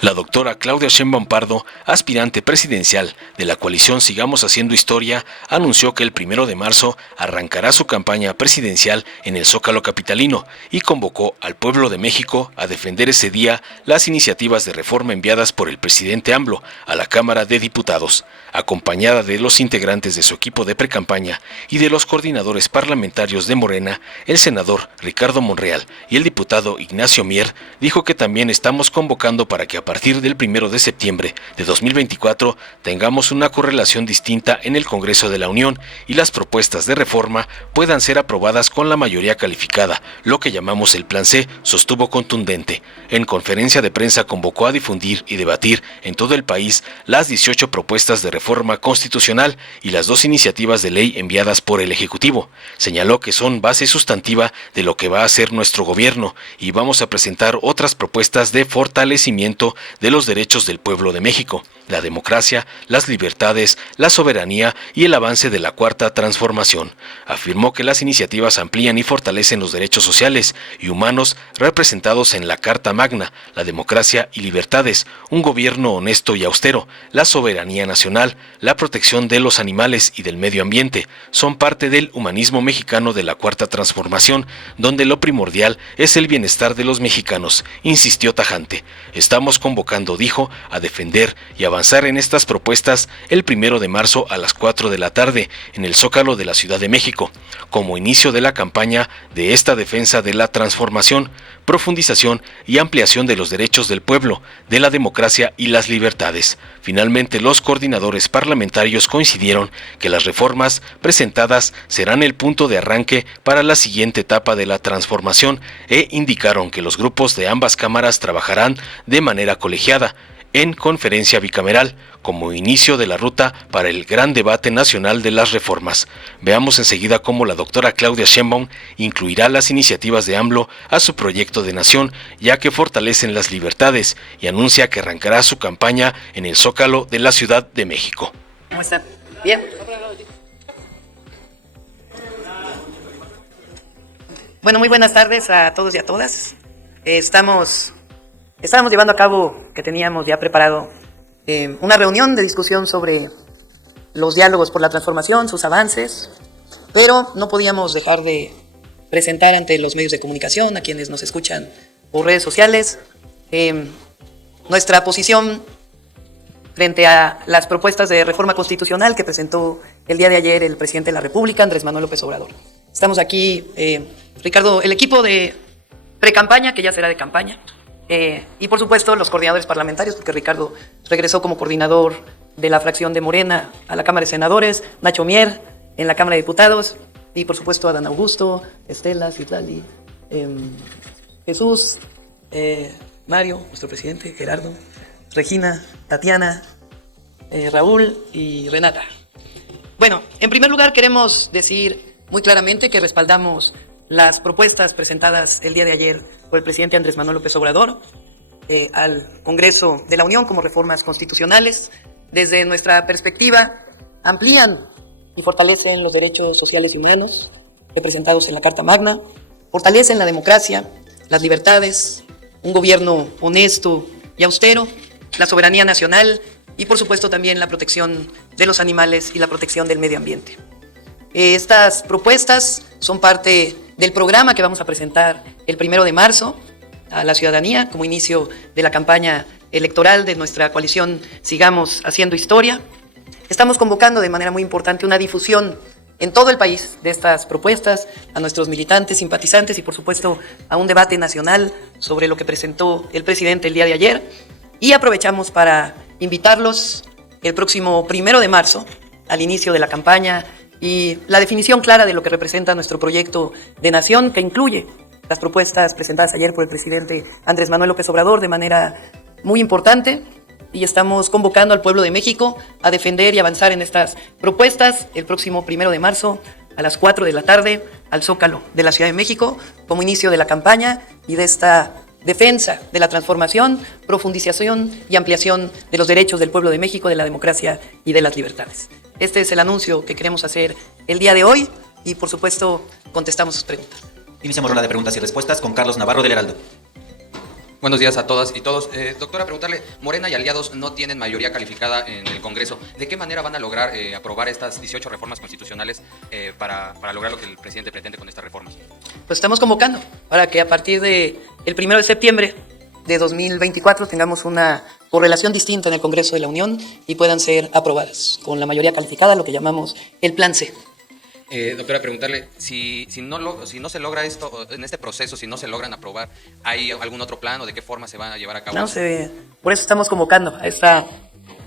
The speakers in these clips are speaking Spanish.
La doctora Claudia Sheinbaum Pardo, aspirante presidencial de la coalición Sigamos Haciendo Historia, anunció que el 1 de marzo arrancará su campaña presidencial en el Zócalo capitalino y convocó al pueblo de México a defender ese día las iniciativas de reforma enviadas por el presidente AMLO a la Cámara de Diputados, acompañada de los integrantes de su equipo de precampaña y de los coordinadores parlamentarios de Morena. El senador Ricardo Monreal y el diputado Ignacio Mier dijo que también estamos convocando para que a partir del 1 de septiembre de 2024 tengamos una correlación distinta en el Congreso de la Unión y las propuestas de reforma puedan ser aprobadas con la mayoría calificada, lo que llamamos el Plan C, sostuvo contundente. En conferencia de prensa convocó a difundir y debatir en todo el país las 18 propuestas de reforma constitucional y las 2 iniciativas de ley enviadas por el Ejecutivo. Señaló que son base sustantiva de lo que va a hacer nuestro gobierno y vamos a presentar otras propuestas de fortalecimiento de los derechos del pueblo de México, la democracia, las libertades, la soberanía y el avance de la Cuarta Transformación. Afirmó que las iniciativas amplían y fortalecen los derechos sociales y humanos representados en la Carta Magna, la democracia y libertades, un gobierno honesto y austero, la soberanía nacional, la protección de los animales y del medio ambiente, son parte del humanismo mexicano de la Cuarta Transformación, donde lo primordial es el bienestar de los mexicanos, insistió tajante. Estamos convocando, dijo, a defender y avanzar en estas propuestas el 1 de marzo a las 4 de la tarde en el Zócalo de la Ciudad de México, como inicio de la campaña de esta defensa de la transformación, profundización y ampliación de los derechos del pueblo, de la democracia y las libertades. Finalmente, los coordinadores parlamentarios coincidieron que las reformas presentadas serán el punto de arranque para la siguiente etapa de la transformación e indicaron que los grupos de ambas cámaras trabajarán de manera colegiada en conferencia bicameral, como inicio de la ruta para el gran debate nacional de las reformas. Veamos enseguida cómo la doctora Claudia Sheinbaum incluirá las iniciativas de AMLO a su proyecto de nación, ya que fortalecen las libertades, y anuncia que arrancará su campaña en el Zócalo de la Ciudad de México. ¿Cómo están? ¿Bien? Bueno, muy buenas tardes a todos y a todas. Estábamos llevando a cabo, que teníamos ya preparado, una reunión de discusión sobre los diálogos por la transformación, sus avances, pero no podíamos dejar de presentar ante los medios de comunicación, a quienes nos escuchan por redes sociales, nuestra posición frente a las propuestas de reforma constitucional que presentó el día de ayer el presidente de la República, Andrés Manuel López Obrador. Estamos aquí, Ricardo, el equipo de precampaña, que ya será de campaña, y por supuesto los coordinadores parlamentarios, porque Ricardo regresó como coordinador de la fracción de Morena a la Cámara de Senadores, Nacho Mier en la Cámara de Diputados, y por supuesto Adán Augusto, Estela, Citlali, Jesús, Mario, nuestro presidente, Gerardo, Regina, Tatiana, Raúl y Renata. Bueno, en primer lugar queremos decir muy claramente que respaldamos las propuestas presentadas el día de ayer por el presidente Andrés Manuel López Obrador al Congreso de la Unión como reformas constitucionales. Desde nuestra perspectiva, amplían y fortalecen los derechos sociales y humanos representados en la Carta Magna, fortalecen la democracia, las libertades, un gobierno honesto y austero, la soberanía nacional y por supuesto también la protección de los animales y la protección del medio ambiente. Estas propuestas son parte del programa que vamos a presentar el 1 de marzo a la ciudadanía como inicio de la campaña electoral de nuestra coalición Sigamos Haciendo Historia. Estamos convocando de manera muy importante una difusión en todo el país de estas propuestas, a nuestros militantes, simpatizantes y por supuesto a un debate nacional sobre lo que presentó el presidente el día de ayer. Y aprovechamos para invitarlos el próximo 1 de marzo al inicio de la campaña y la definición clara de lo que representa nuestro proyecto de nación, que incluye las propuestas presentadas ayer por el presidente Andrés Manuel López Obrador de manera muy importante, y estamos convocando al pueblo de México a defender y avanzar en estas propuestas el próximo 1 de marzo a las 4 de la tarde al Zócalo de la Ciudad de México como inicio de la campaña y de esta defensa de la transformación, profundización y ampliación de los derechos del pueblo de México, de la democracia y de las libertades. Este es el anuncio que queremos hacer el día de hoy y, por supuesto, contestamos sus preguntas. Iniciamos ronda de preguntas y respuestas con Carlos Navarro del Heraldo. Buenos días a todas y todos. Doctora, preguntarle, Morena y aliados no tienen mayoría calificada en el Congreso. ¿De qué manera van a lograr aprobar estas 18 reformas constitucionales para lograr lo que el presidente pretende con estas reformas? Pues estamos convocando para que a partir del 1 de septiembre de 2024 tengamos una correlación distinta en el Congreso de la Unión y puedan ser aprobadas con la mayoría calificada, lo que llamamos el Plan C. Doctora, preguntarle, si no se logra esto, en este proceso, si no se logran aprobar, ¿hay algún otro plan o de qué forma se van a llevar a cabo? Por eso estamos convocando a esta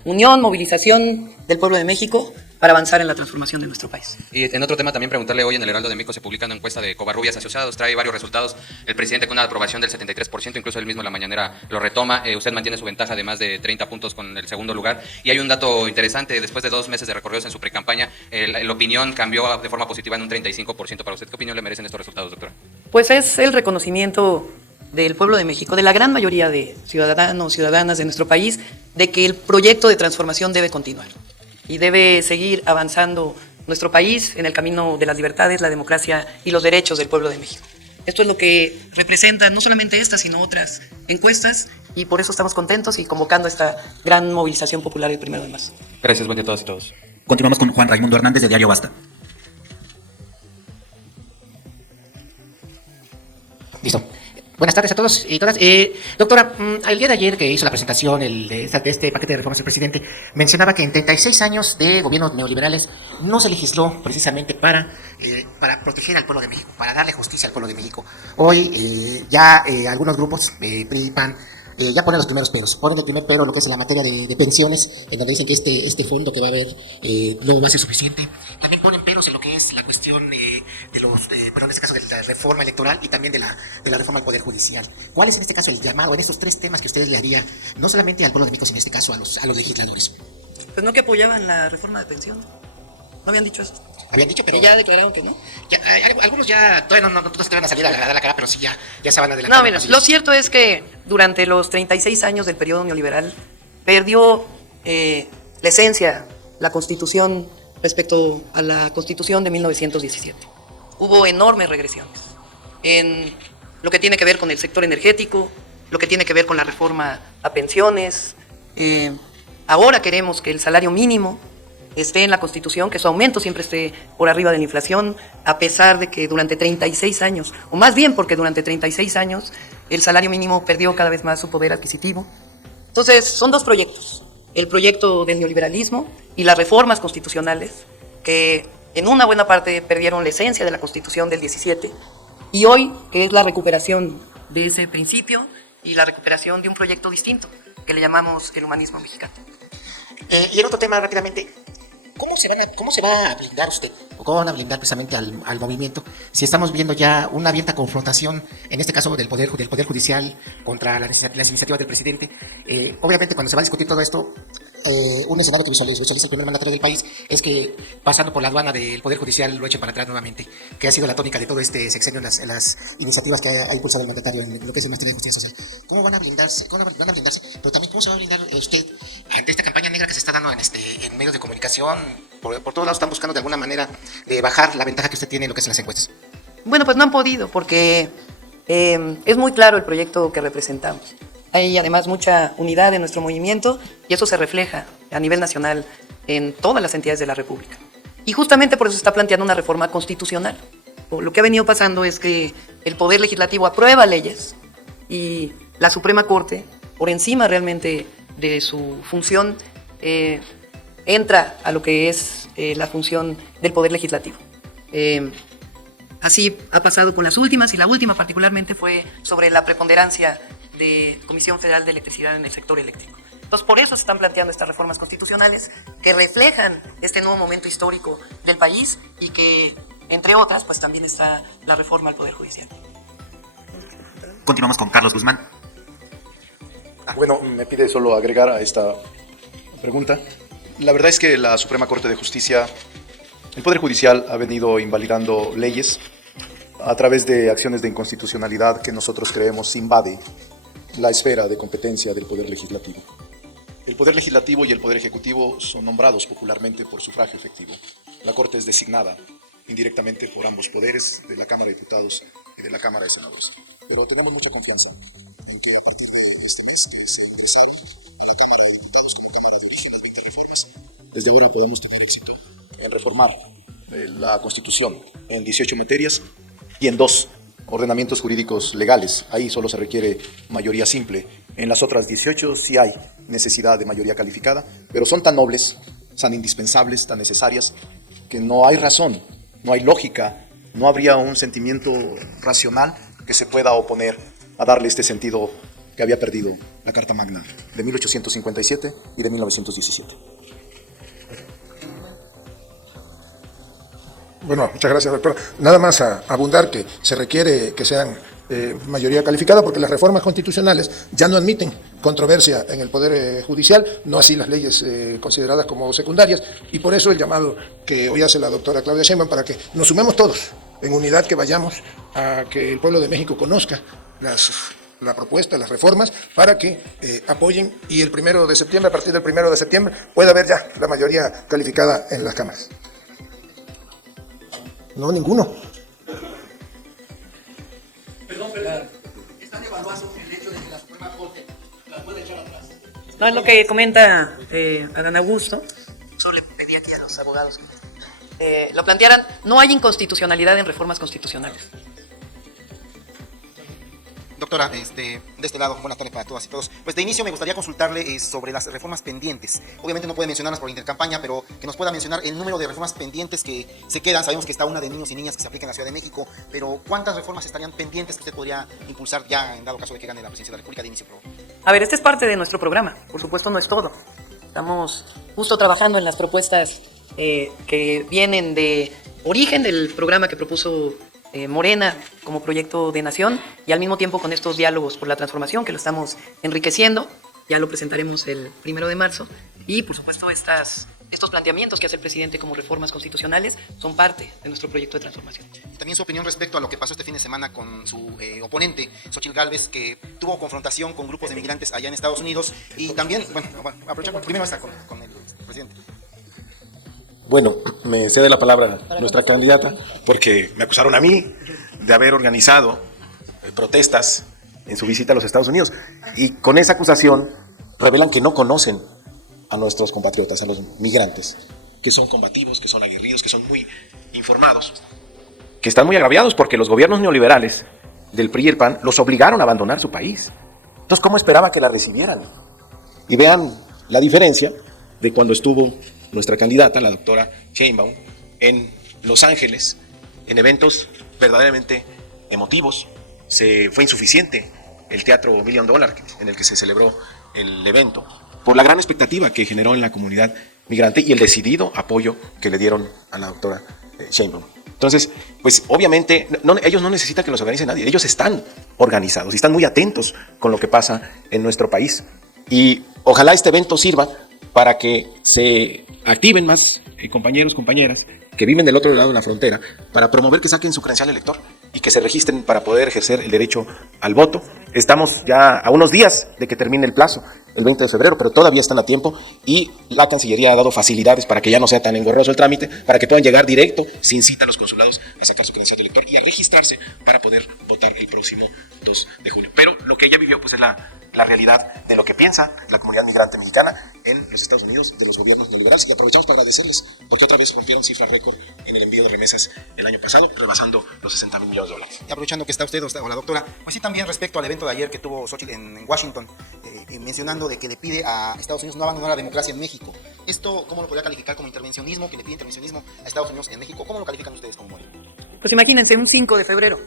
unión, movilización del pueblo de México para avanzar en la transformación de nuestro país. Y en otro tema también preguntarle, hoy en el Heraldo de México se publica una encuesta de Covarrubias Asociados, trae varios resultados, el presidente con una aprobación del 73%, incluso él mismo en la mañanera lo retoma, usted mantiene su ventaja de más de 30 puntos con el segundo lugar, y hay un dato interesante, después de 2 meses de recorridos en su precampaña, la opinión cambió de forma positiva en un 35% para usted. ¿Qué opinión le merecen estos resultados, doctora? Pues es el reconocimiento del pueblo de México, de la gran mayoría de ciudadanos, ciudadanas de nuestro país, de que el proyecto de transformación debe continuar y debe seguir avanzando nuestro país en el camino de las libertades, la democracia y los derechos del pueblo de México. Esto es lo que representa no solamente esta, sino otras encuestas, y por eso estamos contentos y convocando esta gran movilización popular el 1 de marzo. Gracias, buen día a todas y todos. Continuamos con Juan Raimundo Hernández de Diario Basta. Listo. Buenas tardes a todos y todas. Doctora, el día de ayer que hizo la presentación de este paquete de reformas del presidente, mencionaba que en 36 años de gobiernos neoliberales no se legisló precisamente para proteger al pueblo de México, para darle justicia al pueblo de México. Hoy algunos grupos, PRI, PAN, ya ponen los primeros peros. Ponen el primer pero, lo que es la materia de pensiones, en donde dicen que este fondo que va a haber no va a ser suficiente. También ponen peros en lo que es la cuestión en este caso de la reforma electoral y también de la reforma al Poder Judicial. ¿Cuál es en este caso el llamado en estos 3 temas que ustedes le harían, no solamente al pueblo de México, sino en este caso a los legisladores? Pues no, que apoyaban la reforma de pensión. ¿No habían dicho eso? Habían dicho, pero... Y ya declararon que no. Algunos ya todavía no todos te van a salir a dar la cara, pero sí ya se van a adelantar. No, mira, lo cierto es que durante los 36 años del periodo neoliberal perdió la esencia, la Constitución respecto a la Constitución de 1917. Hubo enormes regresiones en lo que tiene que ver con el sector energético, lo que tiene que ver con la reforma a pensiones. Ahora queremos que el salario mínimo esté en la Constitución, que su aumento siempre esté por arriba de la inflación, a pesar de que durante 36 años, o más bien porque durante 36 años el salario mínimo perdió cada vez más su poder adquisitivo. Entonces, son 2 proyectos, el proyecto del neoliberalismo y las reformas constitucionales, que en una buena parte perdieron la esencia de la Constitución del 17, y hoy, que es la recuperación de ese principio y la recuperación de un proyecto distinto, que le llamamos el humanismo mexicano. Y en otro tema, rápidamente, ¿cómo se va a blindar usted? ¿O cómo van a blindar precisamente al movimiento? Si estamos viendo ya una abierta confrontación, en este caso del Poder Judicial contra las iniciativas del presidente. Obviamente, cuando se va a discutir todo esto, un escenario que visualiza el primer mandatario del país es que, pasando por la aduana del Poder Judicial, lo echen para atrás nuevamente, que ha sido la tónica de todo este sexenio en las iniciativas que ha impulsado el mandatario en lo que es el materia de justicia social. ¿Cómo van a blindarse? Pero también, ¿cómo se va a blindar usted ante esta campaña negra que se está dando en medios de comunicación? Por todos lados están buscando de alguna manera bajar la ventaja que usted tiene en lo que es las encuestas. Bueno, pues no han podido, porque es muy claro el proyecto que representamos. Hay además mucha unidad en nuestro movimiento y eso se refleja a nivel nacional en todas las entidades de la República. Y justamente por eso se está planteando una reforma constitucional. Lo que ha venido pasando es que el Poder Legislativo aprueba leyes y la Suprema Corte, por encima realmente de su función, entra a lo que es la función del Poder Legislativo. Así ha pasado con las últimas, y la última particularmente fue sobre la preponderancia de Comisión Federal de Electricidad en el sector eléctrico. Entonces, por eso se están planteando estas reformas constitucionales que reflejan este nuevo momento histórico del país y que, entre otras, pues también está la reforma al Poder Judicial. Continuamos con Carlos Guzmán. Bueno, me pide solo agregar a esta pregunta. La verdad es que la Suprema Corte de Justicia, el Poder Judicial ha venido invalidando leyes a través de acciones de inconstitucionalidad que nosotros creemos invade la esfera de competencia del Poder Legislativo. El Poder Legislativo y el Poder Ejecutivo son nombrados popularmente por sufragio efectivo. La Corte es designada indirectamente por ambos poderes, de la Cámara de Diputados y de la Cámara de Senadores. Pero tenemos mucha confianza en que desde ahora podemos tener éxito en reformar la Constitución en 18 materias y en 2 ordenamientos jurídicos legales. Ahí solo se requiere mayoría simple. En las otras 18 sí hay necesidad de mayoría calificada, pero son tan nobles, tan indispensables, tan necesarias, que no hay razón, no hay lógica, no habría un sentimiento racional que se pueda oponer a darle este sentido que había perdido la Carta Magna de 1857 y de 1917. Bueno, muchas gracias, doctor. Nada más a abundar que se requiere que sean mayoría calificada porque las reformas constitucionales ya no admiten controversia en el Poder Judicial, no así las leyes consideradas como secundarias, y por eso el llamado que hoy hace la doctora Claudia Sheinbaum para que nos sumemos todos en unidad, que vayamos a que el pueblo de México conozca la propuesta, las reformas, para que apoyen y el 1 de septiembre, a partir del 1 de septiembre, pueda haber ya la mayoría calificada en las cámaras. No, ninguno. ¿Están evaluando el hecho de que la Suprema Corte la puede echar atrás? No es lo que comenta Adán Augusto. Solo le pedí aquí a los abogados lo plantearan. No hay inconstitucionalidad en reformas constitucionales. Doctora, de este lado, buenas tardes para todas y todos. Pues de inicio me gustaría consultarle sobre las reformas pendientes. Obviamente no puede mencionarlas por intercampaña, pero que nos pueda mencionar el número de reformas pendientes que se quedan. Sabemos que está una de niños y niñas que se aplica en la Ciudad de México, pero ¿cuántas reformas estarían pendientes que usted podría impulsar ya en dado caso de que gane la presidencia de la República de inicio? A ver, este es parte de nuestro programa. Por supuesto, no es todo. Estamos justo trabajando en las propuestas que vienen de origen del programa que propuso Morena como proyecto de nación, y al mismo tiempo con estos diálogos por la transformación que lo estamos enriqueciendo. Ya lo presentaremos el 1 de marzo, y por supuesto estos planteamientos que hace el presidente como reformas constitucionales son parte de nuestro proyecto de transformación. Y también su opinión respecto a lo que pasó este fin de semana con su oponente, Xóchitl Gálvez, que tuvo confrontación con grupos de migrantes allá en Estados Unidos, y también, bueno, aprovechamos, primero está con el presidente. Bueno, me cede la palabra nuestra candidata porque me acusaron a mí de haber organizado protestas en su visita a los Estados Unidos, y con esa acusación revelan que no conocen a nuestros compatriotas, a los migrantes, que son combativos, que son aguerridos, que son muy informados, que están muy agraviados porque los gobiernos neoliberales del PRI y el PAN los obligaron a abandonar su país. Entonces, ¿cómo esperaba que la recibieran? Y vean la diferencia de cuando estuvo nuestra candidata, la doctora Sheinbaum, en Los Ángeles, en eventos verdaderamente emotivos. Fue insuficiente el Teatro $1 Million en el que se celebró el evento, por la gran expectativa que generó en la comunidad migrante y el decidido apoyo que le dieron a la doctora Sheinbaum. Entonces, pues obviamente ellos no necesitan que los organice nadie, ellos están organizados y están muy atentos con lo que pasa en nuestro país. Y ojalá este evento sirva para que se activen más compañeros, compañeras que viven del otro lado de la frontera, para promover que saquen su credencial elector y que se registren para poder ejercer el derecho al voto. Estamos ya a unos días de que termine el plazo, el 20 de febrero, pero todavía están a tiempo, y la Cancillería ha dado facilidades para que ya no sea tan engorroso el trámite, para que puedan llegar directo, sin cita a los consulados, a sacar su credencial de elector y a registrarse para poder votar el próximo 2 de junio. Pero lo que ella vivió pues es la realidad de lo que piensa la comunidad migrante mexicana en los Estados Unidos, de los gobiernos neoliberales, y aprovechamos para agradecerles porque otra vez rompieron cifras récord en el envío de remesas el año pasado, rebasando los $60 millones. Y aprovechando que está usted o la doctora, pues sí, también respecto al evento de ayer que tuvo Xóchitl en Washington, mencionando de que le pide a Estados Unidos no abandonar la democracia en México. ¿Esto cómo lo podría calificar como intervencionismo, que le pide intervencionismo a Estados Unidos en México? ¿Cómo lo califican ustedes como Morena? Pues imagínense, un 5 de febrero,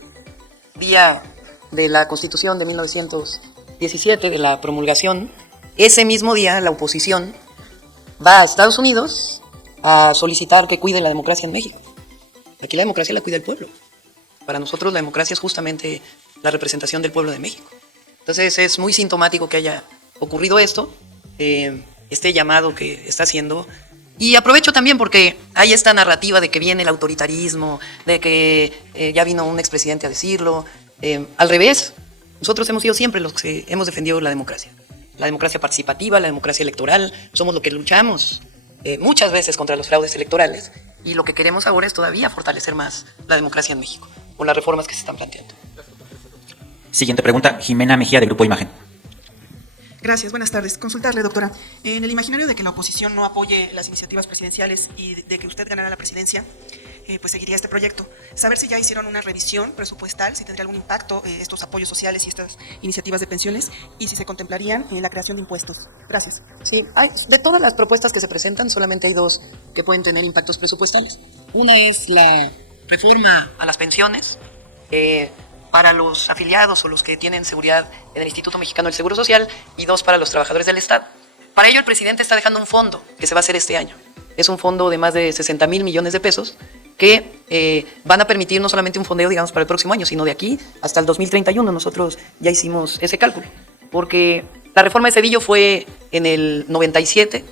día de la Constitución de 1917, de la promulgación, ese mismo día la oposición va a Estados Unidos a solicitar que cuide la democracia en México. Aquí la democracia la cuida el pueblo. Para nosotros la democracia es justamente la representación del pueblo de México. Entonces es muy sintomático que haya ocurrido esto, este llamado que está haciendo. Y aprovecho también porque hay esta narrativa de que viene el autoritarismo, de que ya vino un expresidente a decirlo. Al revés, nosotros hemos sido siempre los que hemos defendido la democracia participativa, la democracia electoral. Somos los que luchamos muchas veces contra los fraudes electorales, y lo que queremos ahora es todavía fortalecer más la democracia en México con las reformas que se están planteando. Siguiente pregunta, Jimena Mejía, de Grupo Imagen. Gracias, buenas tardes. Consultarle, doctora. En el imaginario de que la oposición no apoye las iniciativas presidenciales y de que usted ganara la presidencia, pues seguiría este proyecto. Saber si ya hicieron una revisión presupuestal, si tendría algún impacto estos apoyos sociales y estas iniciativas de pensiones, y si se contemplarían la creación de impuestos. Gracias. Sí, de todas las propuestas que se presentan, solamente hay dos que pueden tener impactos presupuestales. Una es la reforma a las pensiones para los afiliados o los que tienen seguridad en el Instituto Mexicano del Seguro Social, y dos para los trabajadores del Estado. Para ello el presidente está dejando un fondo que se va a hacer este año. Es un fondo de más de 60,000 millones de pesos que van a permitir no solamente un fondeo, digamos, para el próximo año, sino de aquí hasta el 2031. Nosotros ya hicimos ese cálculo, porque la reforma de Cedillo fue en el 97,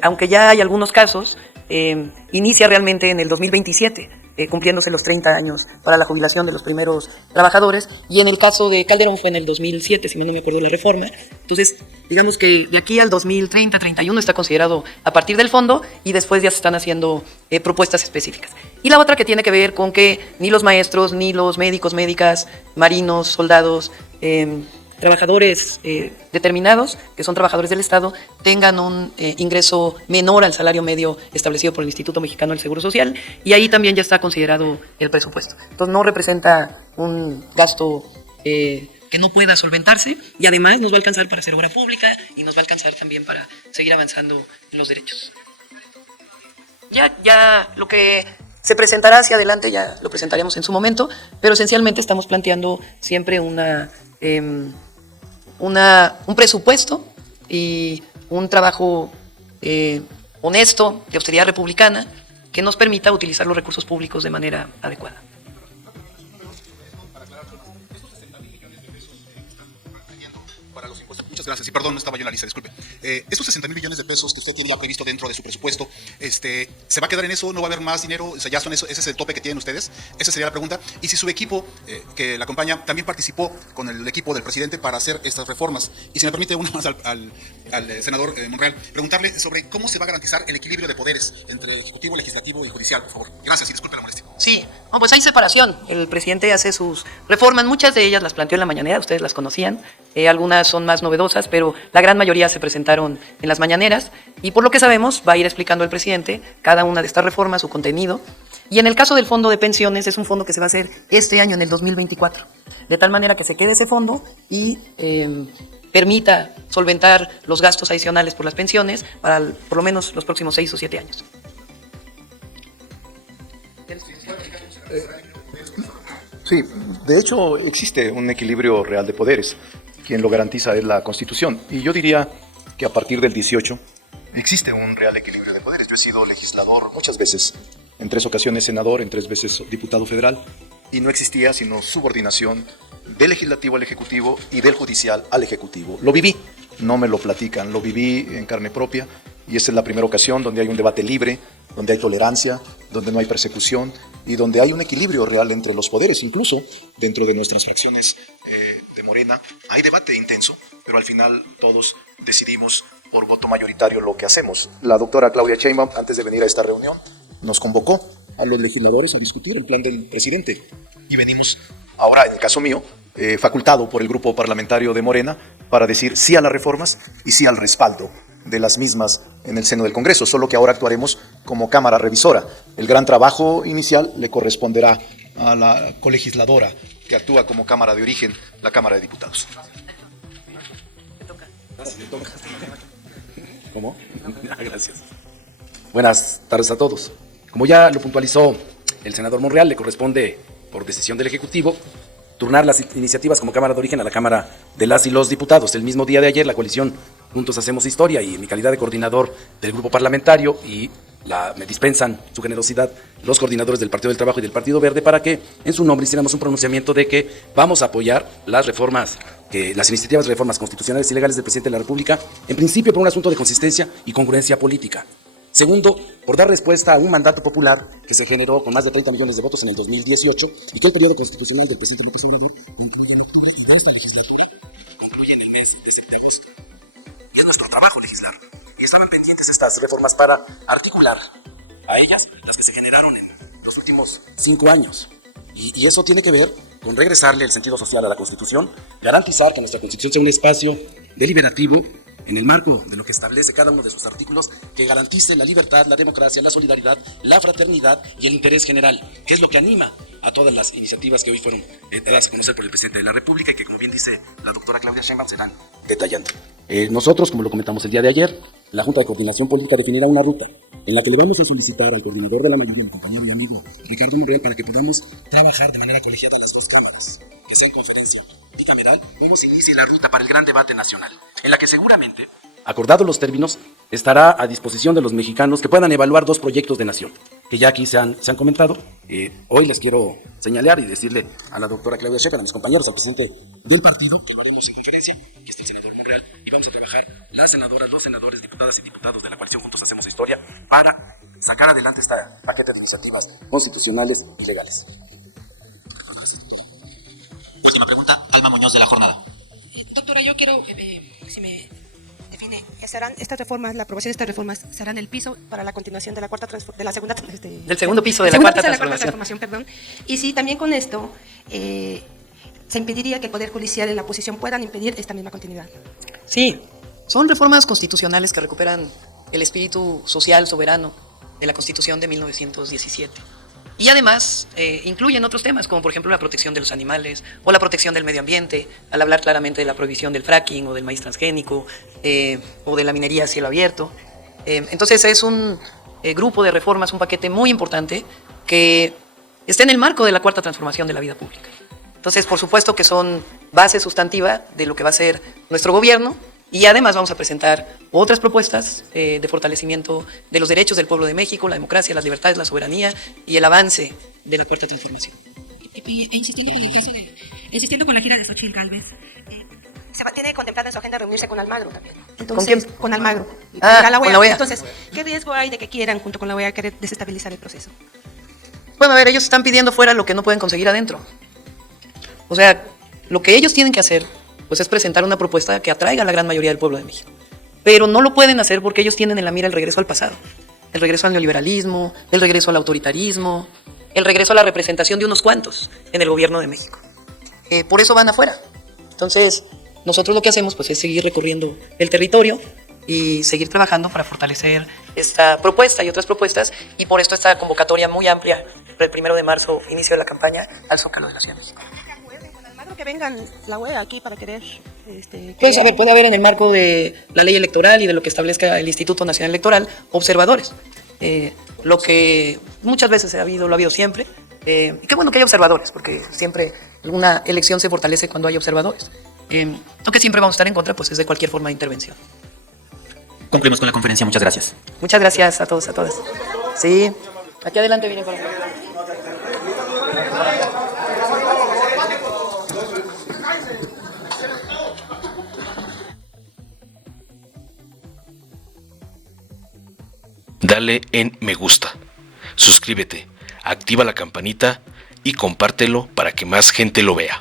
aunque ya hay algunos casos, inicia realmente en el 2027, cumpliéndose los 30 años para la jubilación de los primeros trabajadores, y en el caso de Calderón fue en el 2007, si no me acuerdo la reforma. Entonces, digamos que de aquí al 2030, 31 está considerado a partir del fondo, y después ya se están haciendo propuestas específicas. Y la otra que tiene que ver con que ni los maestros, ni los médicos, médicas, marinos, soldados, trabajadores determinados, que son trabajadores del Estado, tengan un ingreso menor al salario medio establecido por el Instituto Mexicano del Seguro Social, y ahí también ya está considerado el presupuesto. Entonces no representa un gasto que no pueda solventarse, y además nos va a alcanzar para hacer obra pública y nos va a alcanzar también para seguir avanzando en los derechos. Ya lo que se presentará hacia adelante ya lo presentaremos en su momento, pero esencialmente estamos planteando siempre un presupuesto y un trabajo honesto, de austeridad republicana, que nos permita utilizar los recursos públicos de manera adecuada. Muchas gracias. Y perdón, no estaba yo en la lista, disculpe. Esos 60,000 millones de pesos que usted tiene ya previsto dentro de su presupuesto, ¿se va a quedar en eso? ¿No va a haber más dinero? O sea, ya son eso, ese es el tope que tienen ustedes. Esa sería la pregunta. Y si su equipo, que la acompaña, también participó con el equipo del presidente para hacer estas reformas. Y si me permite una más al senador Monreal, preguntarle sobre cómo se va a garantizar el equilibrio de poderes entre ejecutivo, legislativo y judicial, por favor. Gracias y disculpe la molestia. Sí, pues hay separación. El presidente hace sus reformas, muchas de ellas las planteó en la mañanera, ustedes las conocían. Algunas son más novedosas, pero la gran mayoría se presentaron en las mañaneras, y por lo que sabemos va a ir explicando el presidente cada una de estas reformas, su contenido. Y en el caso del fondo de pensiones, es un fondo que se va a hacer este año, en el 2024, de tal manera que se quede ese fondo y permita solventar los gastos adicionales por las pensiones para por lo menos los próximos 6 o 7 años. Sí, de hecho existe un equilibrio real de poderes. Quien lo garantiza es la Constitución. Y yo diría que a partir del 18 existe un real equilibrio de poderes. Yo he sido legislador muchas veces, en 3 ocasiones senador, en 3 veces diputado federal, y no existía sino subordinación del legislativo al ejecutivo y del judicial al ejecutivo. Lo viví, no me lo platican, lo viví en carne propia, y esta es la primera ocasión donde hay un debate libre, donde hay tolerancia, donde no hay persecución y donde hay un equilibrio real entre los poderes. Incluso dentro de nuestras fracciones de Morena hay debate intenso, pero al final todos decidimos por voto mayoritario lo que hacemos. La doctora Claudia Sheinbaum, antes de venir a esta reunión, nos convocó a los legisladores a discutir el plan del presidente, y venimos ahora, en el caso mío, facultado por el grupo parlamentario de Morena para decir sí a las reformas y sí al respaldo de las mismas en el seno del Congreso, solo que ahora actuaremos como Cámara Revisora. El gran trabajo inicial le corresponderá a la colegisladora que actúa como Cámara de origen, la Cámara de Diputados. ¿Cómo? Gracias. Buenas tardes a todos. Como ya lo puntualizó el senador Monreal, le corresponde, por decisión del Ejecutivo, turnar las iniciativas como Cámara de Origen a la Cámara de las y los Diputados. El mismo día de ayer, la coalición Juntos Hacemos Historia, y en mi calidad de coordinador del grupo parlamentario, me dispensan su generosidad los coordinadores del Partido del Trabajo y del Partido Verde, para que en su nombre hiciéramos un pronunciamiento de que vamos a apoyar las iniciativas de reformas constitucionales y legales del presidente de la República, en principio por un asunto de consistencia y congruencia política. Segundo, por dar respuesta a un mandato popular que se generó con más de 30 millones de votos en el 2018 y que el periodo constitucional del presidente López Obrador concluye en octubre y va a estar legislando. Concluye en el mes de septiembre. Y es nuestro trabajo legislar. Y estaban pendientes estas reformas para articular a ellas las que se generaron en los últimos 5 años. Y eso tiene que ver con regresarle el sentido social a la Constitución, garantizar que nuestra Constitución sea un espacio deliberativo en el marco de lo que establece cada uno de sus artículos, que garantice la libertad, la democracia, la solidaridad, la fraternidad y el interés general, que es lo que anima a todas las iniciativas que hoy fueron dadas a conocer por el presidente de la República y que, como bien dice la doctora Claudia Sheinbaum, se están detallando. Nosotros, como lo comentamos el día de ayer, la Junta de Coordinación Política definirá una ruta en la que le vamos a solicitar al coordinador de la mayoría, el compañero y amigo Ricardo Monreal, para que podamos trabajar de manera colegiada las dos cámaras, que sea en conferencia bicameral, cómo se inicie la ruta para el gran debate nacional, en la que seguramente, acordados los términos, estará a disposición de los mexicanos que puedan evaluar dos proyectos de nación, que ya aquí se han comentado. Hoy les quiero señalar y decirle a la doctora Claudia Sheinbaum, a mis compañeros, al presidente del partido, que lo haremos en conferencia, que está el senador Monreal, y vamos a trabajar las senadoras, los senadores, diputadas y diputados de la coalición Juntos Hacemos Historia para sacar adelante este paquete de iniciativas constitucionales y legales. Última pregunta, Alma Muñoz de La Jornada. Doctora, yo quiero si me define, ¿serán estas reformas, la aprobación de estas reformas, serán el piso para la continuación de la segunda del segundo piso de la cuarta transformación, perdón? Y si también con esto se impediría que el Poder Judicial y la oposición puedan impedir esta misma continuidad. Sí, son reformas constitucionales que recuperan el espíritu social soberano de la Constitución de 1917. Y además incluyen otros temas, como por ejemplo la protección de los animales o la protección del medio ambiente, al hablar claramente de la prohibición del fracking o del maíz transgénico o de la minería a cielo abierto. Entonces es un grupo de reformas, un paquete muy importante que está en el marco de la cuarta transformación de la vida pública. Entonces, por supuesto que son base sustantiva de lo que va a ser nuestro gobierno. Y además vamos a presentar otras propuestas de fortalecimiento de los derechos del pueblo de México, la democracia, las libertades, la soberanía y el avance de la cuarta transformación. Insistiendo con la gira de Xochitl Gálvez, tiene contemplado en su agenda reunirse con Almagro también. Entonces, ¿con quién? Con Almagro. Con la OEA. Entonces, ¿qué riesgo hay de que quieran, junto con la OEA, querer desestabilizar el proceso? Bueno, a ver, ellos están pidiendo fuera lo que no pueden conseguir adentro. O sea, lo que ellos tienen que hacer pues es presentar una propuesta que atraiga a la gran mayoría del pueblo de México. Pero no lo pueden hacer porque ellos tienen en la mira el regreso al pasado, el regreso al neoliberalismo, el regreso al autoritarismo, el regreso a la representación de unos cuantos en el gobierno de México. Por eso van afuera. Entonces, nosotros lo que hacemos pues es seguir recorriendo el territorio y seguir trabajando para fortalecer esta propuesta y otras propuestas, y por esto esta convocatoria muy amplia para el 1 de marzo, inicio de la campaña al Zócalo de la Ciudad de México. Que vengan la OEA aquí para querer... Pues, a ver, puede haber en el marco de la ley electoral y de lo que establezca el Instituto Nacional Electoral observadores. Lo que muchas veces lo ha habido siempre. Qué bueno que haya observadores, porque siempre una elección se fortalece cuando hay observadores. Lo que siempre vamos a estar en contra pues es de cualquier forma de intervención. Concluimos con la conferencia. Muchas gracias. Muchas gracias a todos, a todas. Sí, aquí adelante viene con... Dale en me gusta, suscríbete, activa la campanita y compártelo para que más gente lo vea.